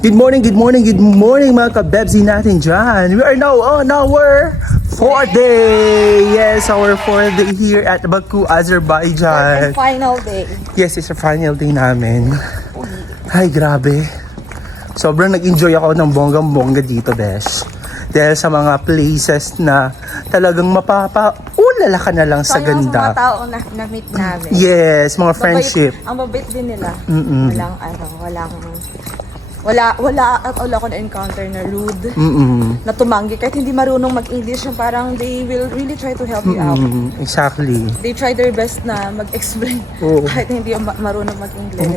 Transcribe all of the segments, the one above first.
Good morning mga ka-Bebzy natin dyan. We are now on our 4th day. Yes, our 4th day here at Baku, Azerbaijan. And final day. Yes, it's our final day namin. Ay, grabe. Sobrang nag-enjoy ako ng bonggang-bongga dito, besh. Dahil sa mga places na talagang ulala ka na lang sa ganda. Sa mga tao na na-meet namin. Yes, mga friendship. Ang mabait din nila. Wala ako na-encounter na rude, na tumanggi kahit hindi marunong mag-English, yung parang they will really try to help you out. Exactly. They try their best na mag-explain kahit hindi marunong mag-English.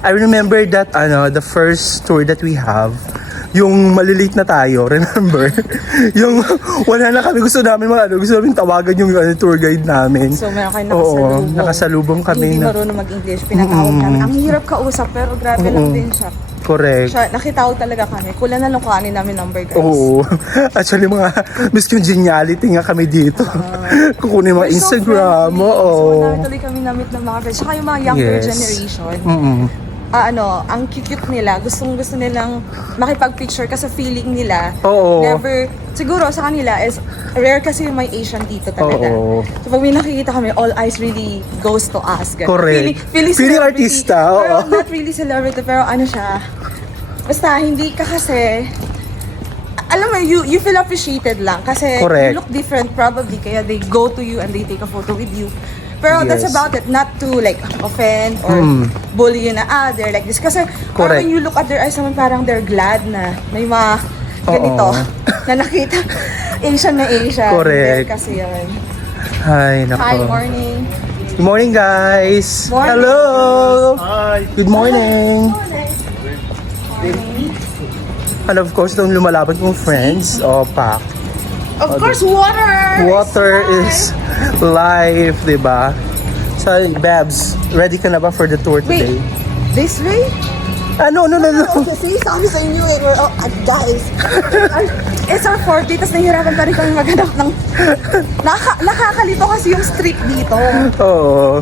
I remember that the first tour that we have, yung malilate na tayo, remember? Yung wala na kami, gusto namin tawagan yung tour guide namin. So meron kayo nakasalubong. Nakasalubong kami. Hindi marunong mag-English, pinatawag namin. Ang hirap kausap pero grabe lang din siya. Correct. Siya, nakitawag talaga kami. Kulang na lang kuhanin namin number, guys. Oo. Actually, miss yung geniality nga kami dito. Kukunin mga Instagram. So, tuloy kami namit ng mga friends. Saka yung mga younger generation. Ang cute nila. Gusto nilang makipag-picture kasi feeling nila. Never, siguro sa kanila is rare kasi yung may Asian dito talaga. So pag may nakikita kami, all eyes really goes to us. Correct. Feeling artista. Pero not really celebrity, pero siya. Basta hindi ka kasi, alam mo, you feel appreciated lang kasi you look different probably, kaya they go to you and they take a photo with you. Pero that's about it, not to like offend or bully you na they're like this. Kasi when you look at their eyes naman, parang they're glad na may mga ganito na nakita. Asian na Asian. Correct. Kasi yun. Hi, nako. Hi, morning. Good morning, guys. Morning. Hello. Hi. Good morning. Morning. And of course, itong lumalaban kong friends, Pak. Of course, water! Water is life, diba? So, Babs, ready ka na ba for the tour today? Wait, this way? No. Kasi sabi sa inyo guys, it's our 4th day, tapos nahihirapan pa rin kami maghanap ng... Nakakalito kasi yung street dito. Oo.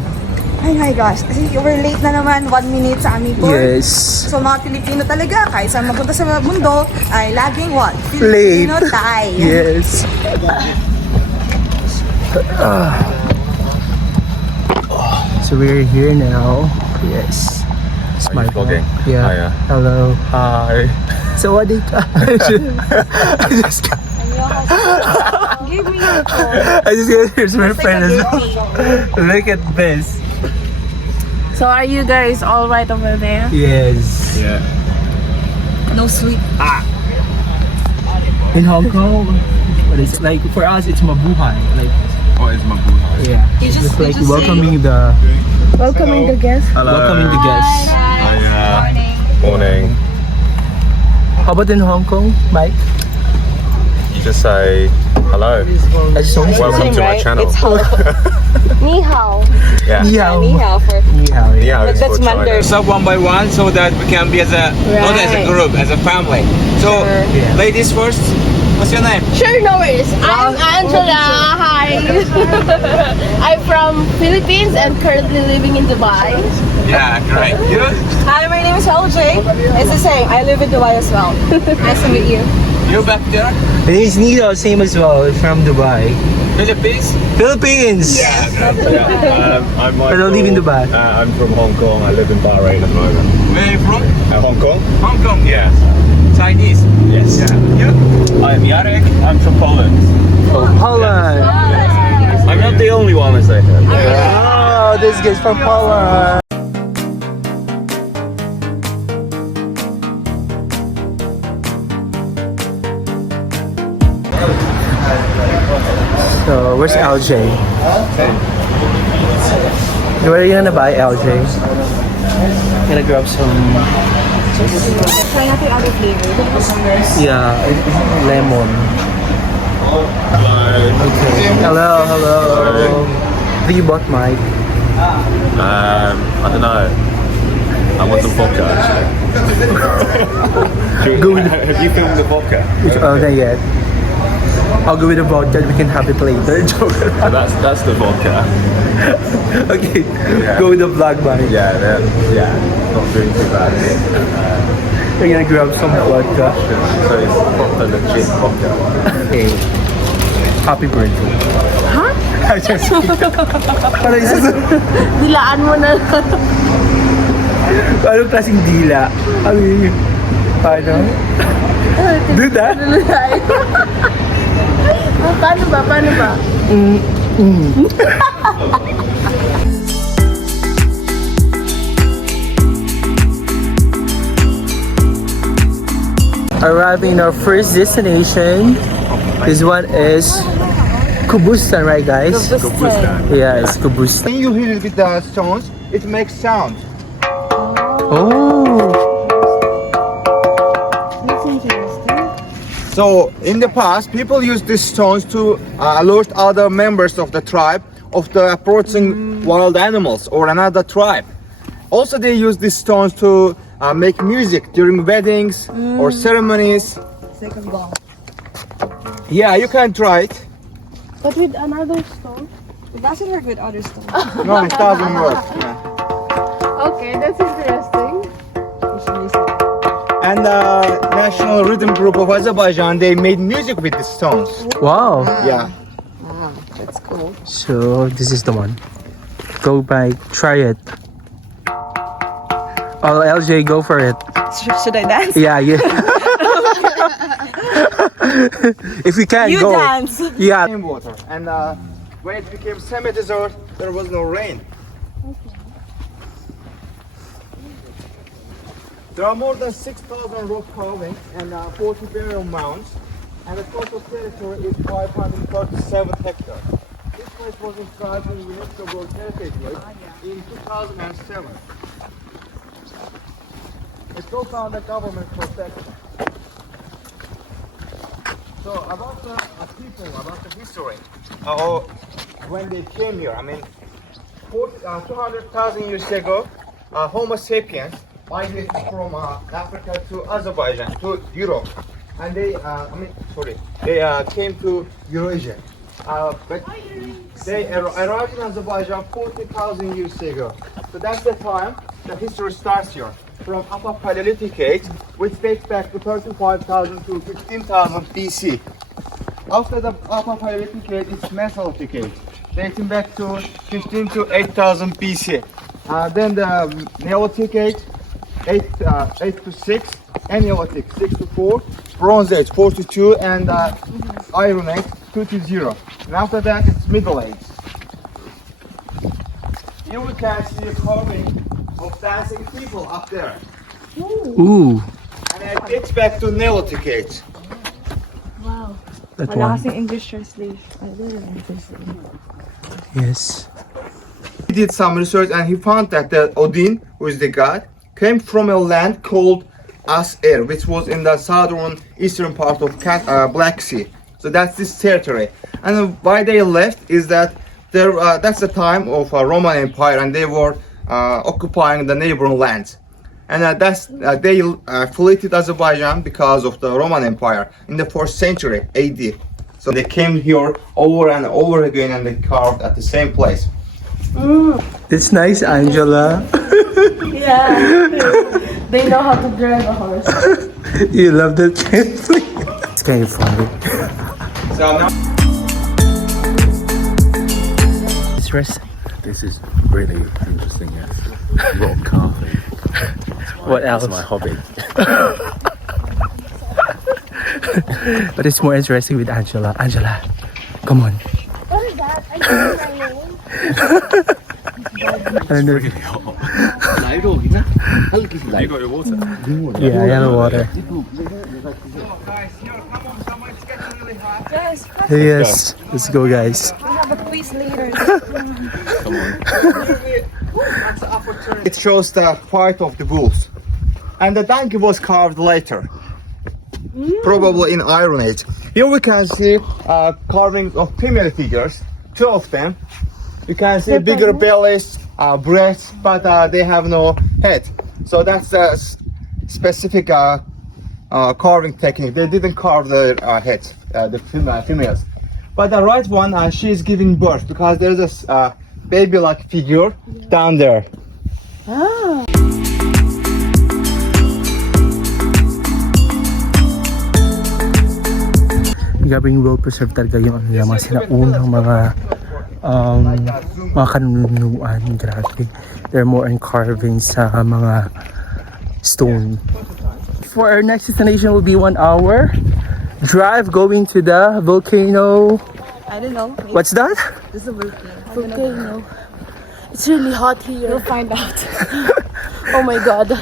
Oh my gosh, kasi we're late na naman, 1 minute sa aming tour. Yes. So mga Pilipino talaga, kahit saan mapunta sa mundo, ay laging what? Late. Filipino tayo. Yes. So we're here now. Yes. Are you vlogging? Yeah. Hiya. Hello. Hi. So what did I just Give me your phone. I just got here's my friend as well. Look at this. So are you guys all right over there? Yes. Yeah. No sleep. In Hong Kong, what is it? Like for us it's mabuhay. Like What is my boo? yeah. It's like welcoming the guests. Hello. welcoming the guests. Morning. How about in Hong Kong, Mike? You just say hello. I just only say Welcome to my channel. It's hello. Ni hao. Yeah. Ni hao. Ni hao for Ni hao. Yeah, it's That's for China. Mandarin. Up one by one so that we can be not as a group, as a family. So, Yeah. ladies first. What's your name? Sure, no worries. I'm Angela. Hi. I'm from Philippines and currently living in Dubai. Yeah, great. You? Hi, my name is LJ. It's the same. I live in Dubai as well. Nice to meet you. You back there? My name is Nino, same as well, from Dubai. Philippines? Philippines! I'm But I live in Dubai. I'm from Hong Kong. I live in Bahrain at the moment. Where are you from? Hong Kong? Hong Kong. Yeah. Chinese. Yes. You? I'm Jarek. I'm from Poland. Holland! I'm not the only one, as they said. Oh, this guy's from Poland! So, where's LJ? Where are you gonna buy, LJ? Gonna grab some... Try natin other flavors. Yeah, lemon. Okay. Hello. What do you bought, Mike? I don't know. I want some vodka, actually. Good. Have you filmed the vodka? Oh, not yet. I'll go with the vodka and we can have it later. Joke. So that's the vodka. Okay, go with the vlog, man. Yeah, not doing too bad. We're gonna grab some vodka. So it's proper legit vodka. Hey, happy birthday. Huh? I just Parang isa sa... Dilaan mo na lang. Anong klaseng dila? Ano? Duda? Paano ba? Paano ba? Arriving in our first destination. This one is Qobustan, right guys? Gobustan. Yeah, it's Qobustan. When you hit it with the stones, it makes sound. Oh! That's interesting. So in the past, people used these stones to alert other members of the tribe of the approaching wild animals or another tribe. Also, they use these stones to make music during weddings or ceremonies. It's like a gong. Yeah, you can try it. But with another stone? It doesn't work with other stuff. No, it doesn't work. Yeah. Okay, that's interesting. And the national rhythm group of Azerbaijan, they made music with the stones. Wow! Yeah. That's cool. So, this is the one. Go by, try it. Oh, LJ, go for it. Should I dance? Yeah, yeah. If you can, You go. dance. Yeah. Rainwater. And when it became semi-desert, there was no rain. There are more than 6,000 rock carvings and 40 burial mounds, and the total territory is 537 hectares. This place was inscribed in UNESCO World Heritage List in 2007. It's also under government protection. So about the people, about the history, when they came here, I mean, 200,000 years ago, Homo sapiens migrated from Africa to Azerbaijan, to Europe, and they, they came to Eurasia. But they arrived in Azerbaijan 40,000 years ago. So that's the time the history starts here. From Upper Paleolithic age, which dates back to 35,000 to 15,000 BC. After the Upper Paleolithic age, it's Mesolithic age, dating back to 15 to 8,000 BC. Then the Neolithic age, 8 to 6, and Neolithic 6 to 4, Bronze Age 4 to 2, and Iron Age 2 to 0. And after that, it's Middle Age. Here we can see a carving of dancing people up there. Ooh, And it dates back to Neolithic age. Wow. that Wala one. kasing English translation. Yes. He did some research and he found that the Odin, who is the god, came from a land called Aser, which was in the southern eastern part of Black Sea. So that's this territory. And why they left is that that's the time of Roman Empire, and they were occupying the neighboring lands. And they fleeted Azerbaijan because of the Roman Empire in the 4th century AD. So they came here over and over again, and they carved at the same place. It's nice, Angela. Yeah. They know how to drive a horse. You love that kind of thing. It's kind of funny. So now It's resting. This is really interesting, yes. Rock carving. What else? That's my hobby. But it's more interesting with Angela. Angela, come on. What is that? I know my name. I don't know. You got your water? Yeah, I have water. guys, here, come on, someone, it's getting really hot. Yes, Yes, let's go, guys. we have a quiz later. Come on. That's the opportunity. It shows the fight of the bulls. And the donkey was carved later. Probably in Iron Age. Here we can see carvings of female figures, 2 of them. You can see bigger bellies, breasts, but they have no head. So that's a specific carving technique. They didn't carve their heads, the females. But the right one, she is giving birth because there's a baby-like figure down there. grabe yung well preserved talaga yung ano, yung mga sinaunang mga kanunuan. Grabe. There are more carvings sa mga stone. For our next destination will be 1 hour drive going to the volcano. I don't know. What's that? This is a volcano. Volcano. It's really hot here. You'll find out. Oh my god.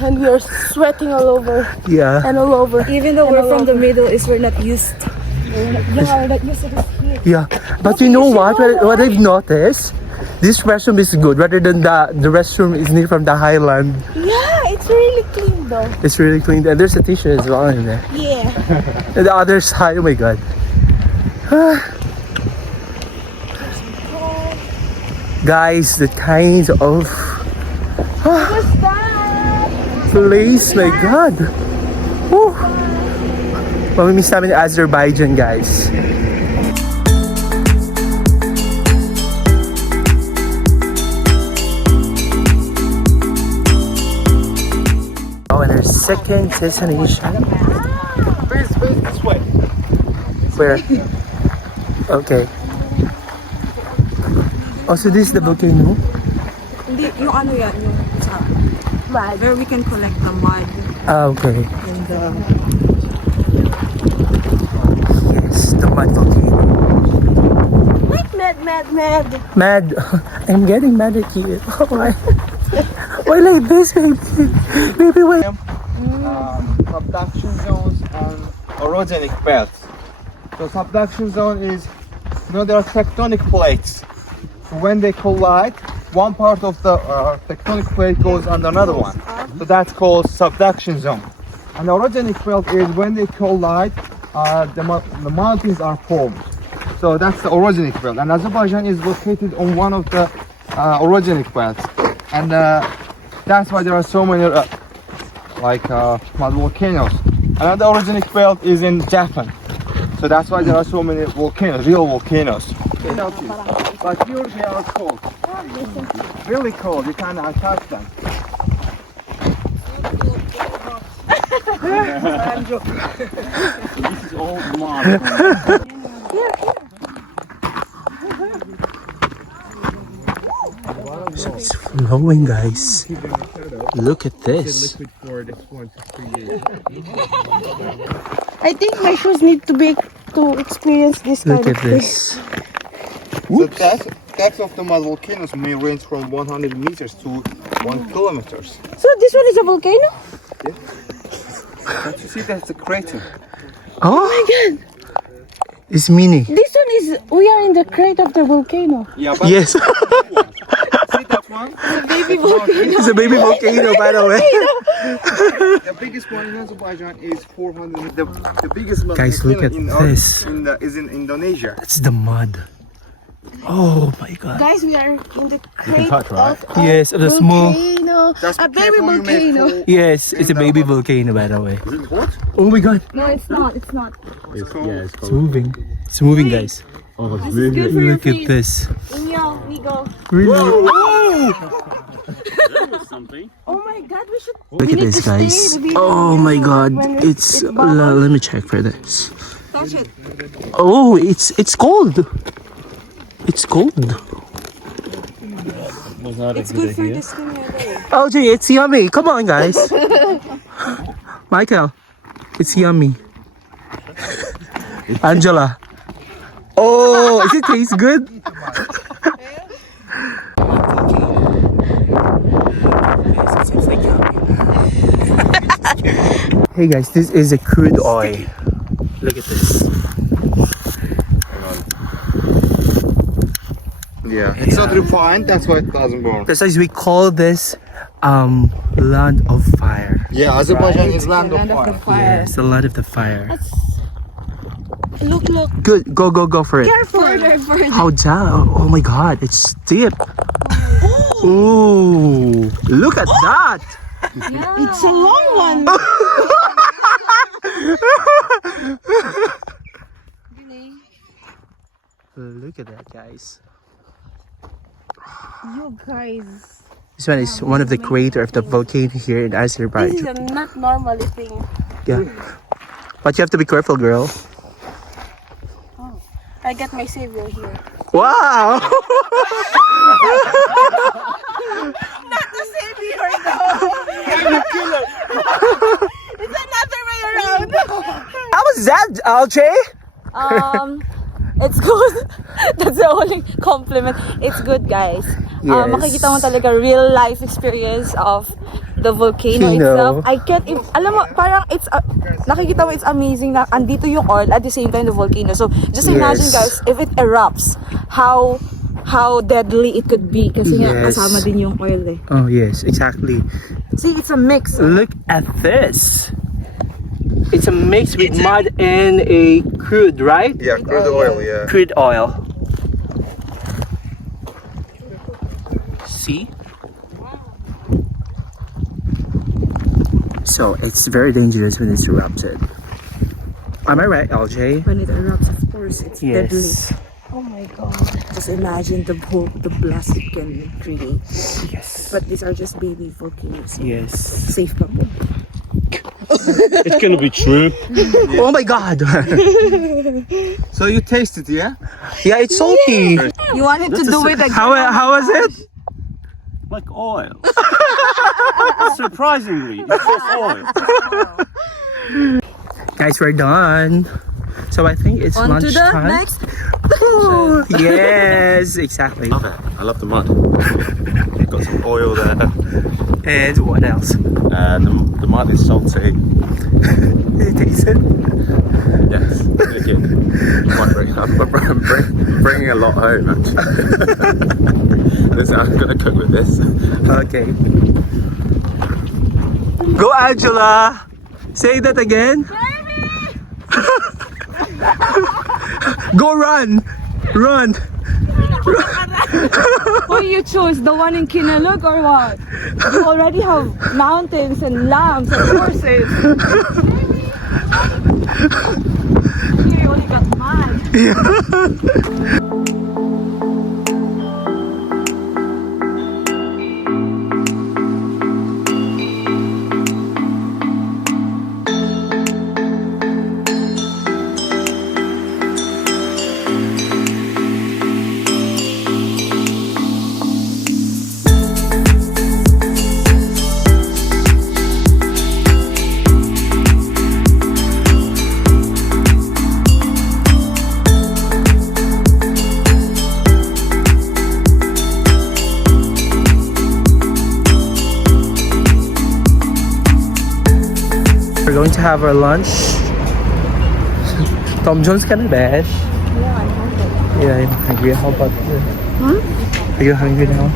And we are sweating all over. Yeah. And all over. Even though And we're all from the over. Middle East, we're not used. Yeah, we're not used to this here. Yeah. But you know what? What I've noticed? This restroom is good rather than the restroom is near from the highland. Yeah, it's really clean though. It's really clean. And there's a tissue as well in there. Yeah. And the other side, oh my god. Guys, the kinds of place, my god. Woo. Mamimiss namin yung Azerbaijan, guys. Oh, and our second destination. Face this way. Where? Okay. Oh, so this is the volcano? Hindi, yung ano yan, yung Mud. where we can collect the mud. Ah, okay. And Yes, the mud volcano. Mad. Mad. I'm getting mad at you. Oh my. Why like this, baby? Baby, wait. Subduction zones and orogenic belts. So subduction zone is, there are tectonic plates. So when they collide, one part of the tectonic plate goes on another one. So that's called subduction zone. And the orogenic belt is when they collide, the mountains are formed. So that's the orogenic belt. And Azerbaijan is located on one of the orogenic belts. And that's why there are so many mud volcanoes. Another orogenic belt is in Japan. So that's why there are so many volcanoes, real volcanoes. But here they are cold. Really cold, you cannot touch them. This is all mud. So it's flowing, guys. Look at this. I think my shoes need to be to experience this kind Look of at thing. this. The depth of the mud volcanoes may range from 100 meters to 1 kilometers. So this one is a volcano? But you see that's a crater. Oh my god. It's mini. This one is, we are in the crater of the volcano. Yeah, but Yes. see that one? Baby volcano. It's a baby volcano, by the way. The biggest one in Azerbaijan is 400. The biggest mud Guys, look volcano at this. is in Indonesia. That's the mud. Oh my god. Guys, we are in the crater touch, right? of Yes, the small. volcano. Just A be baby careful, you may volcano. fall. Yes, it's a baby volcano, by the way. Is it hot? Oh my god. No, it's not. It's not. It's, yeah, it's It's cold. moving. It's moving, guys. Oh, it's Good moving. for your Look at feet. this. Inyo, we go. Really? That was something. Oh my god, we should. Look we at need this, to stay guys. to be Oh my god. when It's it bubbles. let me check for this. touch it. Oh, it's cold. It's cold. Was not It's good for the skin. Oh, gee, it's yummy. Come on, guys. Michael, it's yummy. Angela. Oh, does it taste good? Hey guys, this is a crude oil. Look at this. Yeah, it's not refined. That's why it doesn't burn. That's why we call this land of fire. Yeah, Azerbaijan is land of Land of the fire. fire. It's the land of the fire. Look. Good, go for it. Further. How down? Oh my god, it's deep. Ooh, look at that. It's a long one. Look at that, guys. You guys. This one is one of the crater of the volcano here in This is Azerbaijan. a not normally thing. Yeah. But you have to be careful, girl. I get my savior here. Wow! Not the savior, though. It's another way around. How was that, LJ? It's good. That's the only compliment. It's good, guys. Yes. Makikita mo talaga real life experience of the volcano itself. I can't, alam mo, parang nakikita mo it's amazing na andito yung oil at the same time the volcano. So just imagine, guys, if it erupts, how deadly it could be kasi nga kasama din yung oil eh. Oh yes, exactly. See, it's a mix. Look at this. It's a mix with mud and a crude, right? Yeah, crude oil, yeah. Crude oil. See? So it's very dangerous when it's erupted. Am I right, LJ? When it erupts, of course, it's deadly. Yes. Oh my god. Just imagine the blast it can create. Yes. But these are just baby volcanoes. Yes. Safe pa po. It's gonna be true. Oh my god. So you taste it, yeah? Yeah, it's salty. You wanted to do it again. How was it? Like oil. Surprisingly, it's just oil. Guys, we're done. So I think it's On to the lunchtime. next. Yes, exactly. Love it. I love the mud. Got some oil there. And what else? The mud is salty. Did you taste it? Yes. I'm bringing a lot home actually. I'm gonna cook with this. Okay. Go, Angela. Say that again. Go run. Run. Who you choose? The one in Kinalug or what? You already have mountains and lambs and horses. You only got mud. We're going to have our lunch. Tom Jones kind of bad. Yeah, I'm hungry. How about you? Are you hungry now?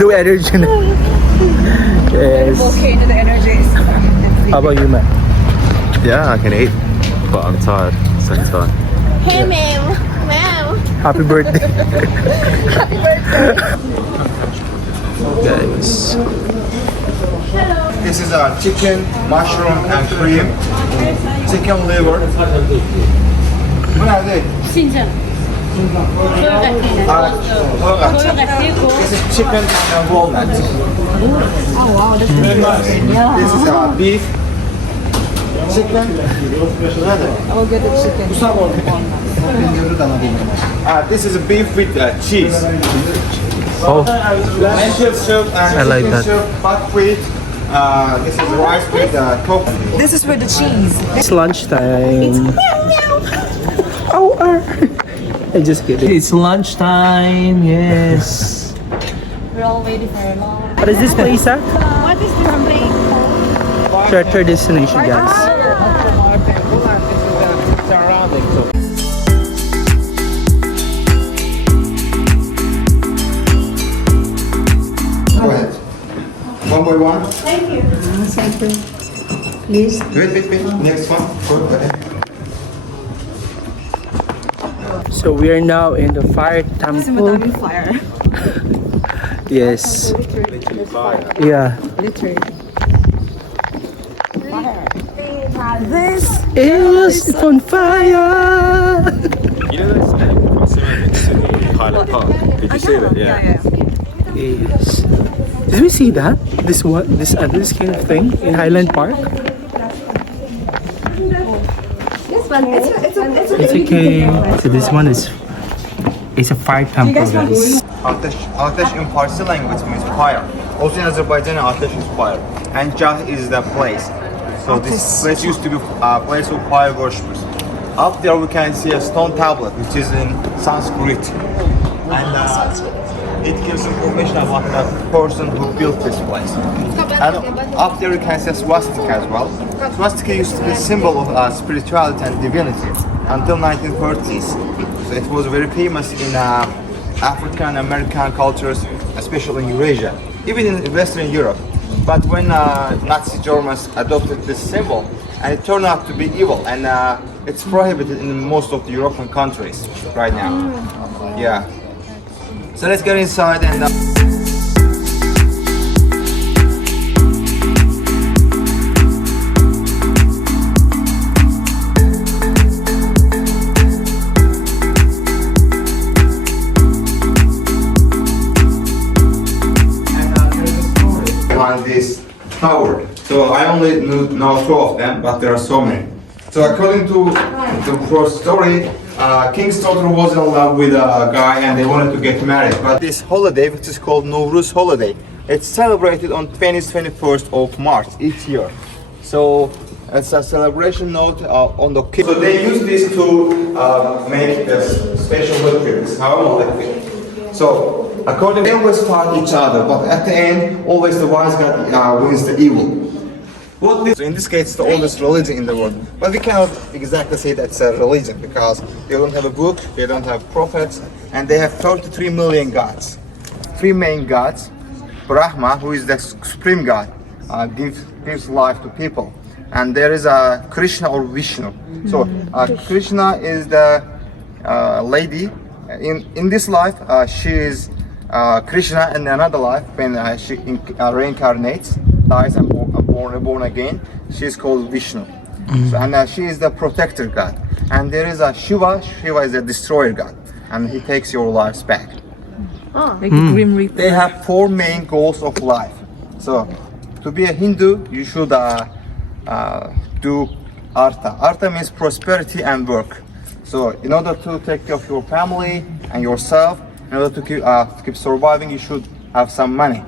No energy now. Yes. Volcano, the energy is. How about you, man? Yeah, I can eat, but I'm tired. Same time. Hey, ma'am. Ma'am. Happy birthday. Guys. This is chicken, mushroom, and cream. Chicken liver. What are they? Sinjan. This is chicken and walnut. Oh wow, that's This is beef. Chicken. I will get the chicken. This is beef with cheese. Oh, Lentil soup and I like chicken that. soup, buckwheat. This is rice with tofu. This is for the cheese. it's lunchtime. Oh, I just kidding. It's lunchtime. Yes. We're all waiting for a long. What is this place at? What is this place? Third destination, guys. Go ahead. One by one. Thank you. Please. Wait. Next one. Go ahead. So we are now in the fire temple. Fire. Yes. Yeah. This It's on fire. You know there's quite similar in Highland Park. Did you see that? Yeah. Yes. Did we see that? This kind of thing in Highland Park? This one, it's It's okay. So this one is a fire temple, guys. Atesh in Farsi language means fire. Also in Azerbaijani, Atesh is fire. And Jah is the place. So this place used to be a place of fire worshippers. Up there we can see a stone tablet which is in Sanskrit. And it gives information about the person who built this place. And up there you can see a swastika as well. Swastika used to be a symbol of spirituality and divinity until 1930s. So it was very famous in African American cultures, especially in Eurasia, even in Western Europe. But when Nazi Germans adopted this symbol, and it turned out to be evil, and it's prohibited in most of the European countries right now. Yeah. So let's get inside and. On this tower. So I only know two of them, but there are so many. So according to the first story, King's daughter was in love with a guy and they wanted to get married. But this holiday, which is called Novruz holiday, it's celebrated on 21st of March each year. So it's a celebration note on the king. So they use this to make this special liquid, this herbal liquid. So according, they always fight each other, but at the end, always the wise God wins the evil. So in this case, it's the oldest religion in the world. But we cannot exactly say that it's a religion because they don't have a book, they don't have prophets, and they have 33 million gods. Three main gods. Brahma, who is the supreme god, gives life to people. And there is a Krishna or Vishnu. So Krishna is the lady. In this life, she is Krishna, and in another life, when she reincarnates, dies and born again, she is called Vishnu. So, and she is the protector god. And there is a Shiva. Shiva is the destroyer god, and he takes your lives back. Like the Grim Reaper. They have four main goals of life. So, to be a Hindu, you should do artha. Artha means prosperity and work. So, in order to take care of your family and yourself, in order to keep surviving, you should have some money.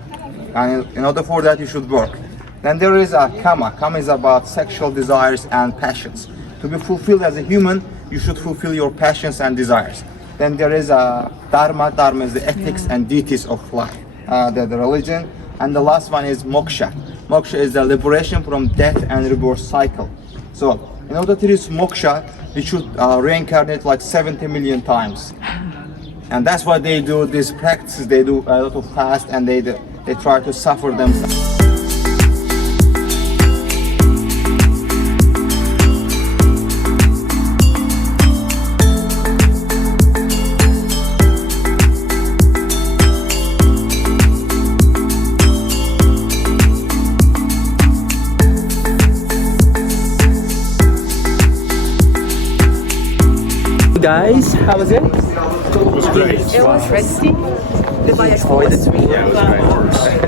And in order for that, you should work. Then there is a kama. Kama is about sexual desires and passions. To be fulfilled as a human, you should fulfill your passions and desires. Then there is a dharma. Dharma is the ethics and duties of life, the religion. And the last one is moksha. Moksha is the liberation from death and rebirth cycle. So, in order to reach moksha, you should reincarnate like 70 million times. And that's why they do these practices. They do a lot of fast and they try to suffer themselves. Guys, how was it? It was great. It was resting. Oh, that's really Yeah, it was great.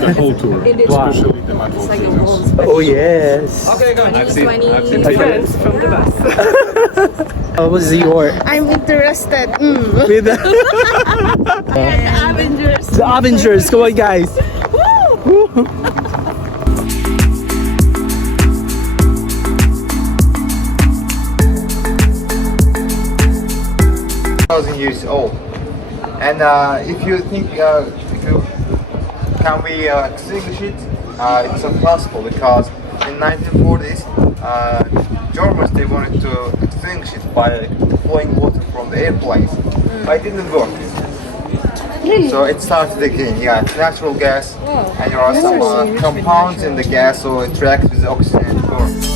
The whole tour, especially the Baku videos. Oh yes. Okay, go. I've seen Friends from the bus. How was your I'm interested. with the Avengers. Avengers? Come on, guys. Woo! 1,000 years old. And if you think, can we extinguish it? It's impossible because in 1940s, Germans, they wanted to extinguish it by flowing water from the airplanes, but it didn't work. So it started again. Yeah, it's natural gas, and there are some compounds in the gas, so it reacts with the oxygen and burns.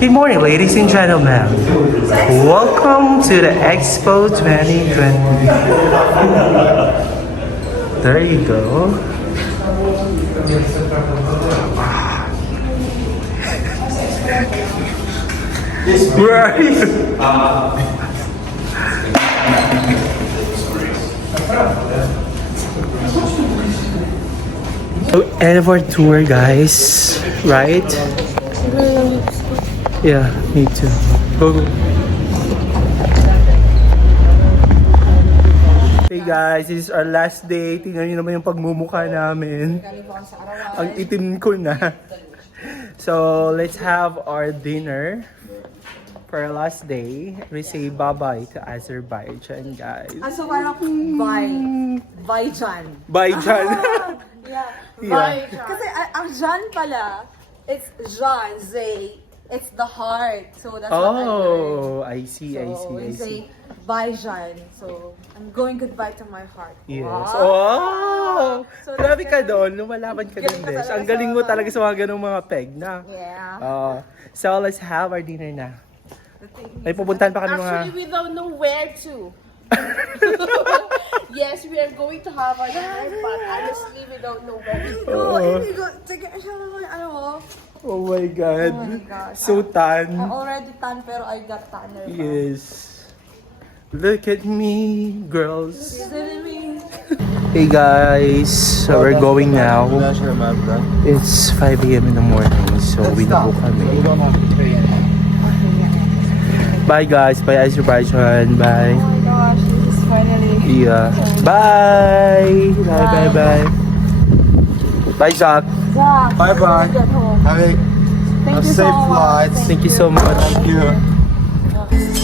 Good morning, ladies and gentlemen. Welcome to the Expo 2020. There you go. Where are you? So, end of our tour, guys. Right? Yeah, me too. Go. Hey guys, this is our last day. Tingnan niyo naman yung pagmumukha namin. Ang itim ko na. So, let's have our dinner for our last day. We say bye-bye to Azerbaijan, guys. So parang bye Jan. Bye, Jan. Yeah. Yeah. Kasi ang Jan pala, it's Jan, Zay. It's the heart. So that's what I learned. I see, I So see, we I say see. bye Jan. So I'm going goodbye to my heart. Yes. Wow. Oh! So Grabe ka that's doon. Lumalaban ka Galing din, ka Besh. talaga Ang galing sa mo mga- talaga sa mga ganong mga peg na. Yeah. So, let's have our dinner na. May pupuntahan pa kami mga... Actually, we don't know where to. Yes, we are going to have our dinner, but honestly, we don't know where to go. Oh, inigo. Sige, siya naman, ano mo? Oh my God. Oh my gosh. So tan. I'm already tan, pero I got tanner. Yes. Look at me, girls. Me. Hey guys, so we're going now. It's 5 a.m. in the morning, so we na po kami. Bye guys, bye Azerbaijan, bye. Oh my gosh, this is finally... Yeah. Bye. Bye, bye, bye. Bye, Zach. Yeah. Bye bye. Get home. Have a Thank you safe so much. flight. Thank you so much. Thank you.